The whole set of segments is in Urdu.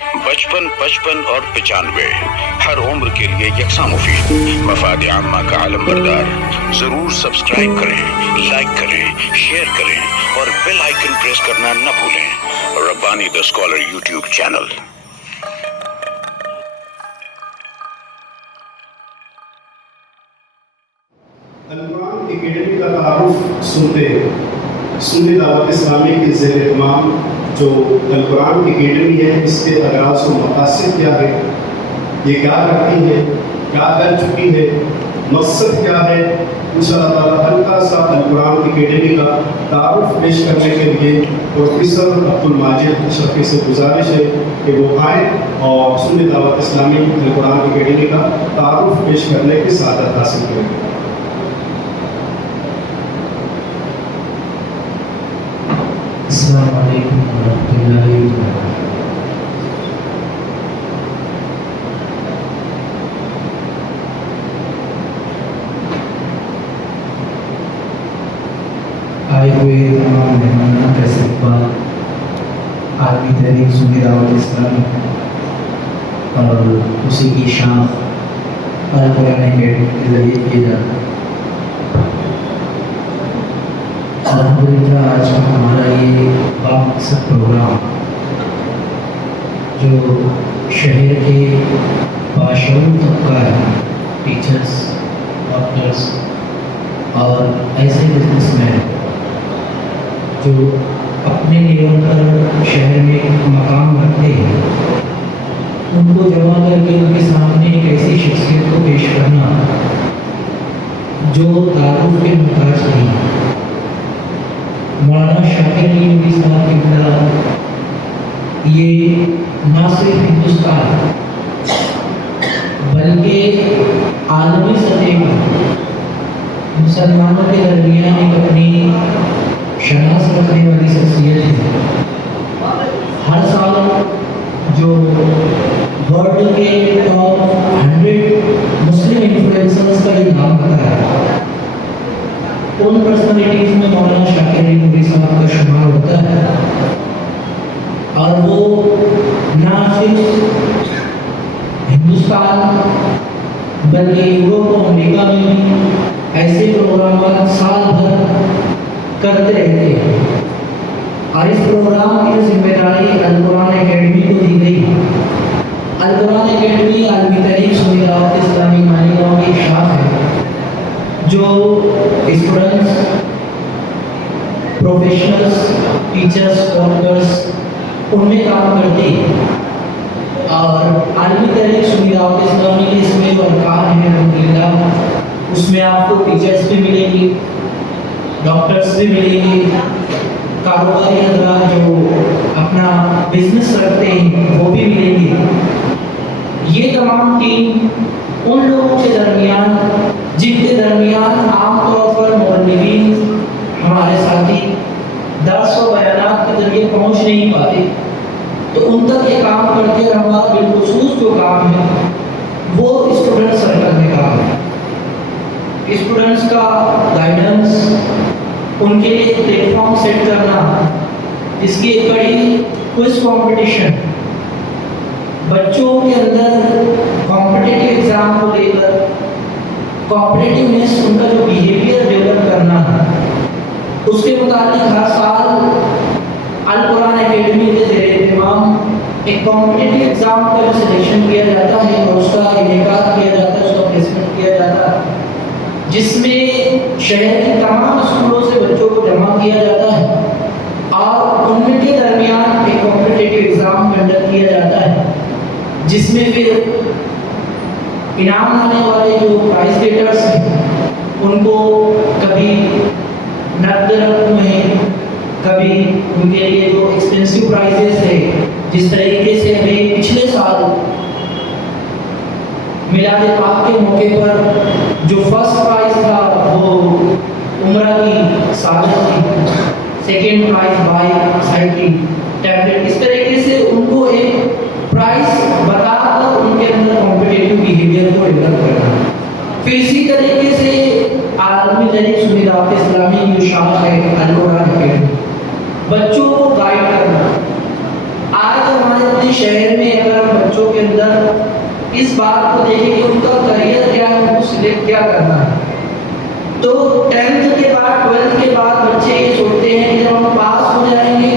55 55 اور 95 ہر عمر کے لیے یکساں مفید. مفاد عامہ کا عالم بردار. ضرور سبسکرائب کریں، لائک کریں، شیئر کریں اور بیل آئیکن پریس کرنا نہ بھولیں. ربانی دا اسکالر یوٹیوب چینل. القرآن اکیڈمی کا تعارف سنی دعوت اسلامی کے زیر اہتمام جو القرآن اکیڈمی ہے، اس کے اغراض و مقاصد کیا ہے، یہ کیا کرتی ہے، کیا کر چکی ہے، مقصد کیا ہے، انشاءاللہ تعالیٰ ہلکا سا القرآن اکیڈمی کا تعارف پیش کرنے کے لیے پروفیسر عبدالماجد اشرفی سے گزارش ہے کہ وہ آئیں اور سنی دعوت اسلامی القرآن اکیڈمی کا تعارف پیش کرنے کی سعادت حاصل کریں. السلام علیکم ورحمۃ اللہ وبرکاتہ. آئے ہوئے تمام مہمانوں کا استقبال عالمی تحریک سنی دعوت اسلامی اور اسی کی شاخ القرآن اکیڈمی کے ذریعے کیا جاتا ہے. الحمدللہ آج کا ہمارا یہ بامقصد پروگرام جو شہر کے باشعور طبقہ ہے، ٹیچرز، ڈاکٹرز اور ایسے بزنس مین جو اپنے لیول پر شہر میں مقام رکھتے ہیں، ان کو جمع کر کے ان کے سامنے ایک ایسی شخصیت کو پیش کرنا جو تعارف کے محتاج نہیں. مولانا شاکر علی نبوی صاحب کی طرح یہ نہ صرف ہندوستان بلکہ عالمی سطح پر مسلمانوں کے درمیان ایک اپنی شناخت رکھنے والی شخصیت ہے. ہر سال جو ورلڈ کے ٹاپ 100 مسلم انفلوئنسرز کا یہ نام آتا ہے، ان پرسنالٹیز میں مولانا شاکر علی نبوی صاحب کا شمار ہوتا ہے. اور وہ نہ صرف ہندوستان بلکہ یورپ اور امریکہ میں بھی ایسے پروگرامات سال بھر کرتے رہتے ہیں. اور اس پروگرام کی ذمہ داری القرآن اکیڈمی کو دی گئی. القرآن اکیڈمی عالمی تحریک سنی دعوت اسلامی مالیگاؤں کی شاخ ہے جو اسٹوڈنٹس، پروفیشنلز، ٹیچرز، ڈاکٹرز ان میں کام کرتے ہیں. اور عالمی تحریک سنی دعوت اسلامی کے اس میں جو ارکان ہیں الحمدللہ اس میں آپ کو ٹیچرز بھی ملیں گے، ڈاکٹرز بھی ملیں گے، کاروباری حضرات جو اپنا بزنس رکھتے ہیں وہ بھی ملیں گے. یہ تمام ٹیم ان لوگوں کے درمیان جن کے درمیان عام طور پر مبلغین ہمارے ساتھی درس و بیانات کے ذریعے پہنچ نہیں پاتے، تو ان تک یہ کام کرتے ہیں. ہمارا بالخصوص جو کام ہے وہ اسٹوڈنٹ سرکل میں کام ہے. اسٹوڈنٹس کا گائیڈنس، ان کے لیے پلیٹ فارم سیٹ کرنا، جس کی ایک بڑی کوئز کمپٹیشن، بچوں کے اندر کمپٹیٹیو ایگزام کو لے کر کمپٹیٹیونیس، ان کا جو بیہیویئر ڈیولپ کرنا ہے، اس کے متعلق ہر سال القرآن اکیڈمی کے زیر اہتمام ایک کمپٹیٹیو ایگزام کا جو سلیکشن کیا جاتا ہے اور اس کا انعقاد کیا جاتا ہے، اس کا پلیسمنٹ کیا جاتا ہے، جس میں شہر کے تمام اسکولوں سے بچوں کو جمع کیا جاتا ہے اور ان کے درمیان ایک کمپٹیٹیو ایگزام کنڈکٹ کیا جاتا ہے، جس میں پھر انعام آنے والے جو پرائز گیٹرز ہیں ان کو کبھی نقد رقم ہے، کبھی ان کے لیے جو ایکسپینسو پرائزز ہے. جس طریقے سے ہمیں پچھلے سال میلاد پاک کے موقع پر جو فرسٹ پرائز تھا وہ عمرہ کی سالت تھی، second prize bike, cycle, tablet. اس طریقے سے ان کو ایک پرائز بتا کر ان کے اندر کمپٹیٹیو بیہیویئر کو ڈیولپ کرنا. پھر اسی طریقے سے عالمی تحریک سنی دعوت اسلامی کی جو شاخ ہے القرآن اکیڈمی، بچوں کو گائیڈ کرنا. آج ہمارے اپنے شہر میں اگر ہم بچوں کے اندر اس بات کو دیکھیں کہ ان کا کریئر کیا ہے، ان کو سلیکٹ کیا کرنا ہے، تو 10th کے بعد 12th کے بعد بچے یہ سوچتے ہیں کہ جب ہم پاس ہو جائیں گے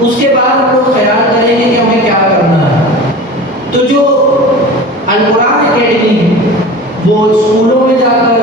اس کے بعد ہم لوگ خیال کریں گے کہ ہمیں کیا کرنا ہے۔ تو جو القرآن اکیڈمی ہے وہ اسکولوں میں جا کر،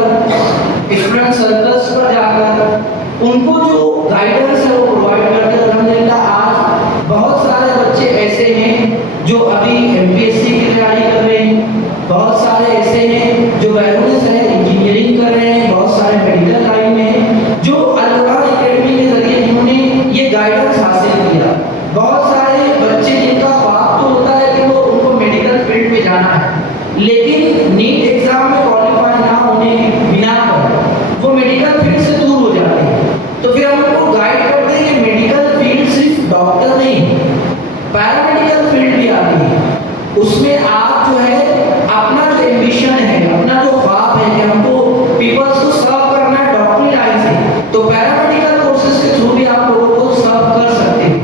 اسٹوڈنٹ سرکلس پر جا کر ان کو جو گائیڈنس ہے وہ پرووائڈ کرتے ہیں۔ الحمدللہ آج بہت سارے بچے ایسے ہیں جو ابھی MPSC کی تیاری کر رہے ہیں، بہت سارے ایسے ہیں جو بیرون سے انجینئرنگ کر رہے ہیں، بہت سارے میڈیکل لائن میں ہیں جو القرآن اکیڈمی کے ذریعے جنہوں نے یہ گائیڈنس حاصل کیا۔ بہت سارے بچے جن کا خواب تو ہوتا ہے کہ وہ ان کو میڈیکل فیلڈ میں جانا ہے، لیکن نیٹ ایگزام میں کوالیفائی نہ ہونے کی بنا پر وہ میڈیکل فیلڈ سے دور ہو جاتے ہیں۔ تو پھر ہم ان کو گائیڈ کرتے ہیں کہ میڈیکل فیلڈ صرف ڈاکٹر نہیں، پیرامیڈیکل فیلڈ بھی آتی ہے، اس میں آپ جو ہے اپنا جو ایمبیشن ہے، اپنا جو خواب ہے کہ ہم کو پیپلز کو سرو کرنا ہے ڈاکٹری لائن سے، تو پیرامیڈیکل کورسز کے تھرو بھی آپ لوگوں کو سرو کر سکتے ہیں۔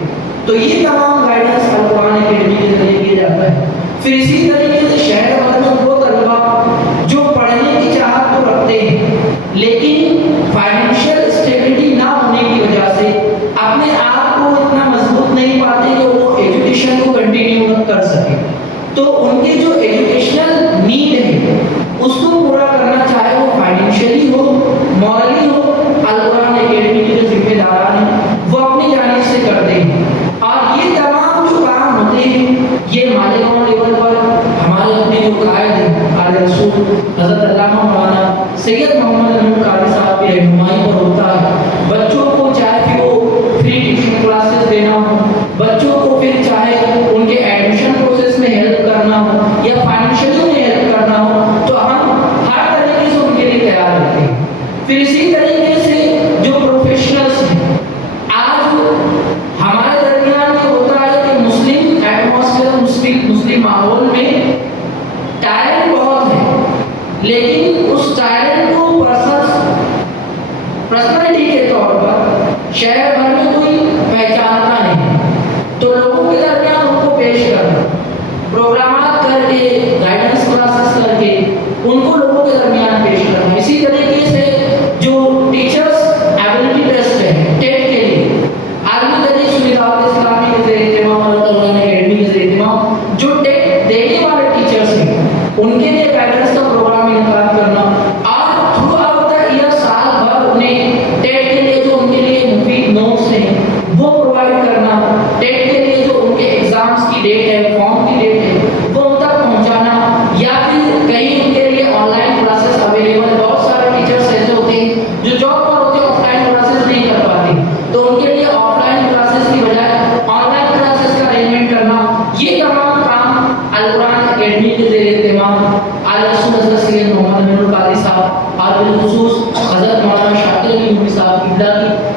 تو یہ تمام گائیڈنس القرآن اکیڈمی کے ذریعے کیا جاتا ہے۔ پھر اسی طریقے سے شہر بھر میں وہ طلبا جو پڑھنے کی چاہت تو رکھتے ہیں لیکن فائنینشیل اسٹیبلٹی نہ ہونے کی وجہ سے اپنے آپ کو اتنا مضبوط نہیں پاتے کہ وہ ایجوکیشن کو کنٹینیو کر سکیں، تو ان کے جو ایجوکیشنل نیڈ ہے اس کو پورا کرنا، چاہے وہ فائنینشیلی ہو، مورلی ہو، القرآن اکیڈمی کے جو ذمہ داران ہیں وہ اپنی جانب سے کرتے ہیں۔ اور یہ تمام جو کام ہوتے ہیں یہ مالیگاؤں لیول پر ہمارے اپنے جو قائد ہیں آل رسول حضرت علامہ مولانا سید محمد امین قاری صاحب کی رہنمائی پر ہوتا ہے۔ بچوں کو چاہے کہ وہ فری ٹیوشن کلاسز دینا ہو، بچوں کو پھر چاہے ان کے ایڈمیشن پروسیس میں ہیلپ کرنا ہو یا فائنینشلی میں ہیلپ کرنا ہو، تو ہم ہر طریقے سے ان کے لیے تیار رہتے ہیں۔ پھر اسی طریقے سے جو پروفیشنلز ہیں، آج ہمارے درمیان یہ ہوتا ہے کہ مسلم ایٹماسفیئر، مسلم ماحول میں ٹیلنٹ بہت ہے، لیکن اس ٹیلنٹ کو پرسنالٹی کے طور پر شہر بھر میں کوئی پہچانتا نہیں، تو لوگوں کے درمیان ان کو پیش کرنا، پروگرامات کر کے، گائیڈنس کلاسز کر کے ان کو لوگوں کے درمیان پیش کرنا۔ اسی طریقے سے جو ٹیچرز ایبلٹی ٹیسٹ ہے ٹیٹ کے لیے عالمی درجے سمیدات اسلامی کے زیر اہتمام اور القرآن اکیڈمی کے زیر اہتمام جو ٹیٹ دینے والے ٹیچرز ہیں ان کے لیے گائیڈنس کا پروگرام انعقاد کرنا، اور تھرو آؤٹ دا ایئر سال بھر انہیں ٹیٹ کے لیے جو ان کے لیے مفید نوٹس ہیں وہ پرووائڈ کرنا، ٹیٹ کے لیے جو ان کے ایگزامس کی ڈیٹ ہے، فارم کی ڈیٹ ہے وہ ان تک پہنچانا، یا پھر کہیں ان کے لیے آن لائن کلاسز اویلیبل۔ بہت سارے ٹیچرس ایسے ہوتے ہیں جو جاب پر ہوتے ہیں، آف لائن کلاسز نہیں کر پاتے، تو ان کے لیے آف لائن کلاسز کی بجائے آن لائن کلاسز کا ارینجمنٹ کرنا۔ یہ تمام کام القرآن اکیڈمی کے زیر اہتمام اعلیٰ رسول حضرت سید محمد امین قاری صاحب اور بالخصوص حضرت مولانا شاکر علی نوری صاحب قبلہ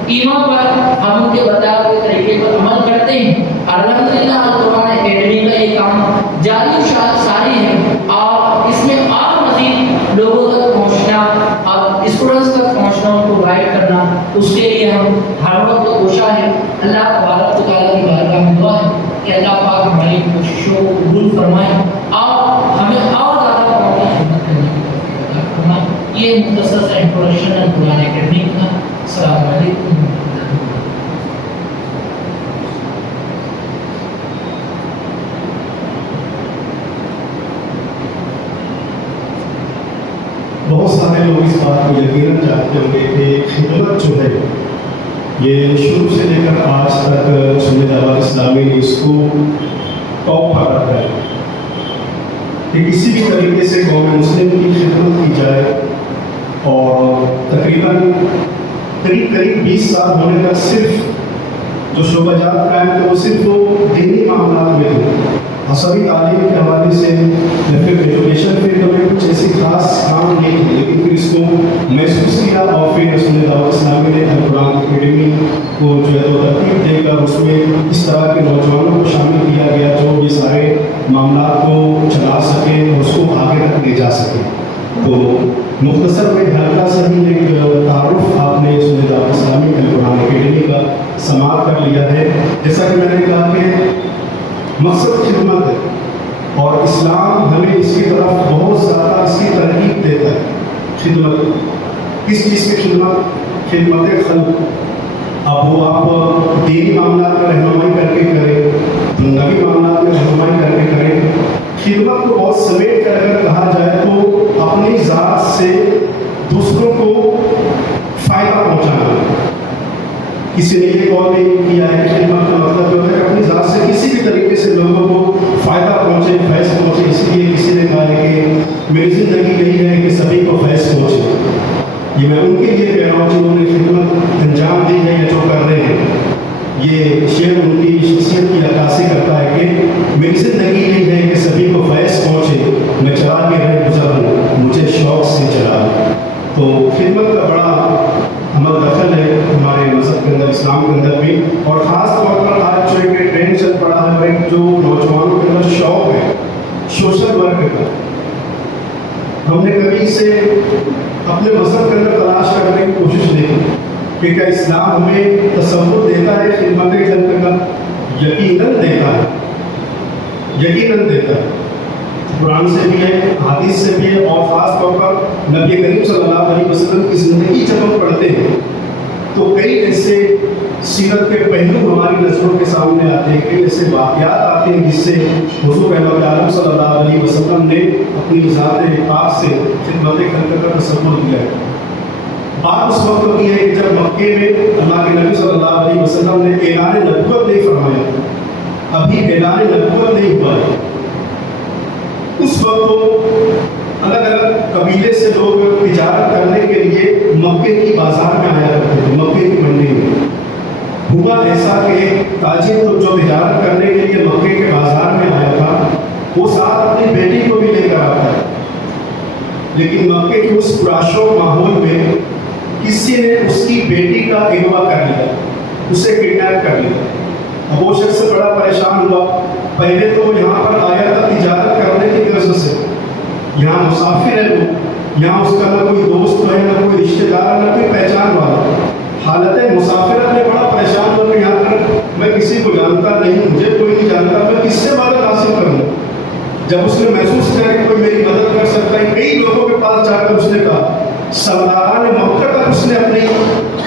کی ایما پر ہم ان کے بتائے ہوئے طریقے پر عمل کرتے ہیں۔ الحمدللہ القرآن اکیڈمی کا یہ کام جاری و ساری ہے، اور اس میں اور مزید لوگوں تک پہنچنا اور اسٹوڈنٹس تک پہنچنا، ان کو گائیڈ کرنا، اس کے لیے ہم ہر وقت کوشاں ہیں۔ اللہ تبارک و تعالیٰ کی بارگاہ میں دعا ہے کہ اللہ پاک ہماری کوششوں کو قبول فرمائے اور ہمیں اور زیادہ قوم کی خدمت کرنے کی توفیق عطا فرمائے۔ یہ مختصر سا انٹروڈکشن ہے القرآن اکیڈمی کا۔ السلام علیکم۔ بہت سارے لوگ اس بات کو یقیناً جانتے ہوں گے کہ خدمت جو ہے یہ شروع سے لے کر آج تک سنت دعوت اسلامی نے اس کو ٹاپ پر رکھا ہے کہ کسی بھی طریقے سے قوم مسلم کی خدمت کی جائے، اور تقریباً قریب 20 سال ہونے تک صرف جو شعبہ جات قائم تھے وہ صرف وہ دینی معاملات میں تھے، عصبی تعلیم کے حوالے سے یا پھر ایجوکیشن فیلڈ میں کچھ ایسی خاص کام نہیں تھے، لیکن پھر اس کو محسوس کیا اور پھر سنت دعوت اسلامی نے القرآن اکیڈمی کو جو ہے وہ ترتیب دے کر اس میں اس طرح کے نوجوانوں کو شامل کیا گیا جو یہ سارے معاملات کو چلا سکیں اور اس کو آگے تک لے جا سکیں۔ تو مختصر میں ہلکا سا ہی ایک تعارف آپ نے سنت دعوت اسلامی القرآن اکیڈمی کا سماعت کر لیا ہے۔ جیسا کہ میں نے کہا کہ مقصد خدمت ہے، اور اسلام ہمیں اس کی طرف بہت زیادہ اس کی ترغیب دیتا ہے۔ خدمت کس چیز کی خدمت؟ خدمت خلق۔ اب وہ آپ دینی معاملات میں رہنمائی کر کے کریں، دنیاوی معاملات میں رہنمائی کر کے کریں۔ خدمت کو بہت سمیٹ کر اگر کہا جائے تو اپنی ذات سے دوسروں کو فائدہ پہنچانا۔ کسی نے یہ قول نہیں کیا ہے کہ خدمت کا مطلب جو ہے کہ اپنی ذات سے کسی بھی طریقے سے لوگوں کو فائدہ پہنچے، فیض پہنچے۔ اس لیے کسی نے کہا ہے کہ میری زندگی یہی ہے کہ سبھی کو فیض پہنچے۔ یہ میں ان کے لیے کہہ رہا ہوں جنہوں نے خدمت انجام دی ہے یا جو کر رہے ہیں۔ یہ شعر ان کی شخصیت کی عکاسی کرتا ہے کہ میری زندگی یہی ہے کہ سبھی کو فیض پہنچے، میں چلا کے رہ گزر ہوں، مجھے شوق سے چلا۔ تو خدمت کا بڑا عمل دخل ہے ہمارے مذہب کے اندر، اسلام کے اندر بھی، اور خاص طور پر آج جو ایک ٹرینڈ چل پڑا ہے جو نوجوانوں کے اندر شوق ہے سوشل ورک کا۔ ہم نے کبھی سے اپنے مذہب کے اندر تلاش کرنے کی کوشش نہیں کہ کیا اسلام ہمیں تصور دیتا ہے خدمت خلق کا؟ یقیناً دیتا ہے، یقیناً دیتا ہے۔ قرآن سے بھی ہے، حدیث سے بھی ہے، اور خاص طور پر نبی کریم صلی اللہ علیہ وسلم کی زندگی جب ہم پڑھتے ہیں تو کئی ایسے سیرت کے پہلو ہماری نظروں کے سامنے آتے ہیں، کئی ایسے واقعات آتے ہیں جس سے حضور رحمت عالم صلی اللہ علیہ وسلم نے اپنی ذات پاک سے خدمت خلق کا تصور کیا ہے۔ بات اس وقت کی ہے کہ جب مکے میں اللہ کے نبی صلی اللہ علیہ وسلم نے اعلان نبوت نہیں فرمایا، ابھی اعلان نبوت نہیں ہوا ہے۔ اس وقت تو الگ الگ قبیلے سے لوگ تجارت کرنے کے لیے مکے کی بازار میں آیا کرتے تھے، مکے کی منڈی میں۔ ہوا ایسا کہ تاجر جو تجارت کرنے کے لیے مکے کے بازار میں آیا تھا وہ ساتھ اپنی بیٹی کو بھی لے کر آتا ہے، لیکن مکے کے اس پراشوق ماحول میں کسی نے اس کی بیٹی کا اغوا کر لیا، اسے کڈنیپ کر لیا۔ اب وہ شخص بڑا پریشان ہوا، پہلے تو یہاں پر آیا تھا تجارت کرنے کی غرض سے، یہاں مسافر ہے وہ، یہاں اس کا نہ کوئی دوست ہے، نہ کوئی رشتہ دار، نہ کوئی پہچان والا۔ حالت مسافرت میں بڑا پریشان ہوا کہ یہاں پر میں کسی کو جانتا نہیں، مجھے کوئی نہیں جانتا، میں کس سے مدد حاصل کروں؟ جب اس نے محسوس کیا کہ کوئی میری مدد کر سکتا ہے، کئی لوگوں کے پاس جا کر اس نے کہا، سرداران مکہ تک اس نے اپنی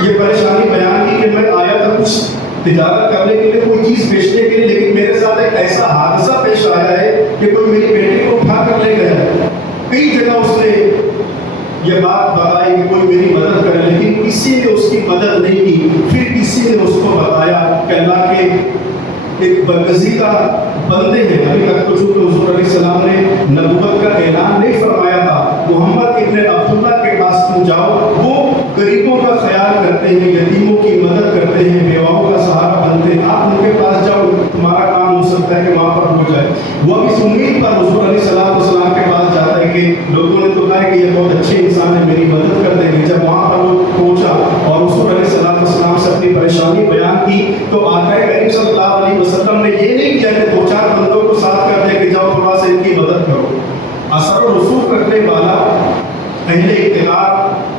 یہ پریشانی بیان کی کہ میں آیا تھا کچھ تجارت کرنے کے لیے، کوئی چیز بیچنے کے لیے، لیکن میرے ساتھ ایک ایسا حادثہ پیش آیا ہے کہ کوئی میری بیٹی کو اٹھا کر لے گیا ہے۔ کئی جگہ اس نے یہ بات بتائی کہ کوئی میری مدد کرے، لیکن کسی نے اس کی مدد نہیں کی۔ پھر کسی نے اس کو بتایا کہ اللہ کے ایک برگزیدہ بندے ہیں، ابھی تک تو چونکہ حضور علیہ السلام نے نبوت کا اعلان نہیں فرمایا تھا، محمد ابن عبداللہ کے پاس تم جاؤ، وہ غریبوں کا خیال کرتے ہیں، یتیموں کی مدد کرتے ہیں، بیواؤں کا سہارا بنتے ہیں، آپ ان کے پاس جاؤ، تمہارا کام ہو سکتا ہے کہ وہاں پر ہو جائے۔ وہ اب اس امید پر حضور علیہ السلام کے پاس جاتا ہے کہ لوگوں نے تو کہا کہ یہ بہت اچھے انسان ہے، میری مدد کر دیں گے۔ جب وہاں پر وہ پہنچا اور حضور علیہ السلام سے اپنی پریشانی بیان کی تو آقا کریم صلی اللہ علیہ وسلم نے یہ نہیں کیا کہ دو چار بندوں کو ساتھ کر دے کہ جاؤ تھوڑا سا ان کی مدد کرو۔ اثر و رسوخ رکھنے والا، اہل اقتدار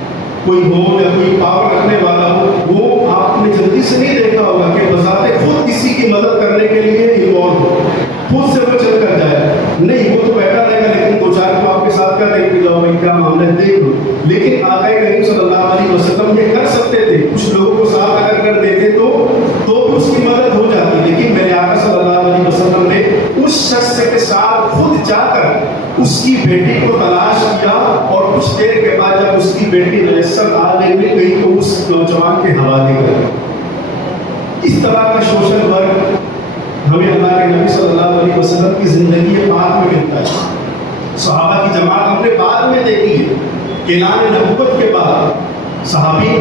کوئی ہو یا کوئی پاور رکھنے والا ہو، وہ آپ نے جلدی سے نہیں دیکھا ہوگا کہ بذات خود کسی کی مدد کرنے کے لیے انوالو ہو، خود سے وہ چل کر جائے نہیں، وہ تو بیٹھا رہے گا لیکن دو چار کو آپ کے ساتھ کر دیں کہ جاؤ بھائی کیا معاملہ ہے دیکھ لو۔ لیکن آقا کریم صلی اللہ علیہ وسلم یہ کر سکتے تھے، کچھ لوگوں کو ساتھ اگر کر دیتے تو بھی اس کی مدد ہو جاتی، لیکن میرے آقا صلی اللہ علیہ وسلم نے اس شخص کے ساتھ خود جا کر اس کی بیٹی کو تلاش کیا، اور کچھ دیر کے بعد جب اس کی بیٹی میسر آ گئی تو اس نوجوان کے حوالے کر۔ اس طرح کا سوشل ورک ہمیں اللہ کے نبی صلی اللہ علیہ وسلم کی زندگی پاک میں ملتا ہے۔ صحابہ کی جماعت ہم نے بعد میں دیکھی ہے، اعلان نبوت کے بعد صحابی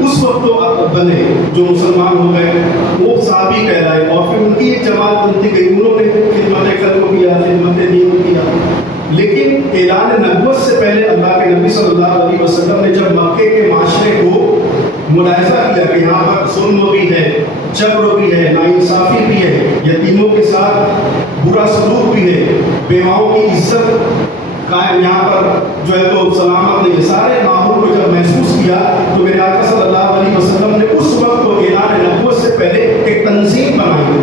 اس وقت تو بنے جو مسلمان ہو گئے وہ صحابی کہلائے، اور پھر ان کی ایک جماعت بنتی گئی، انہوں نے خدمت خلق کیا، خدمت دین کیا۔ لیکن اعلان نبوت سے پہلے اللہ کے نبی صلی اللہ علیہ وسلم نے جب مکے کے معاشرے کو ملاحظہ کیا کہ یہاں پر ظلم بھی ہے، جبر بھی ہے، ناانصافی بھی ہے، یتیموں کے ساتھ برا سلوک بھی ہے، بیواؤں کی عزت قائم یہاں پر جو ہے تو سلامت نہیں ہے، سارے ماحول کو جب محسوس کیا تو میرے آقا صلی اللہ علیہ وسلم نے اس وقت کو اعلان نبوت سے پہلے ایک تنظیم بنائی،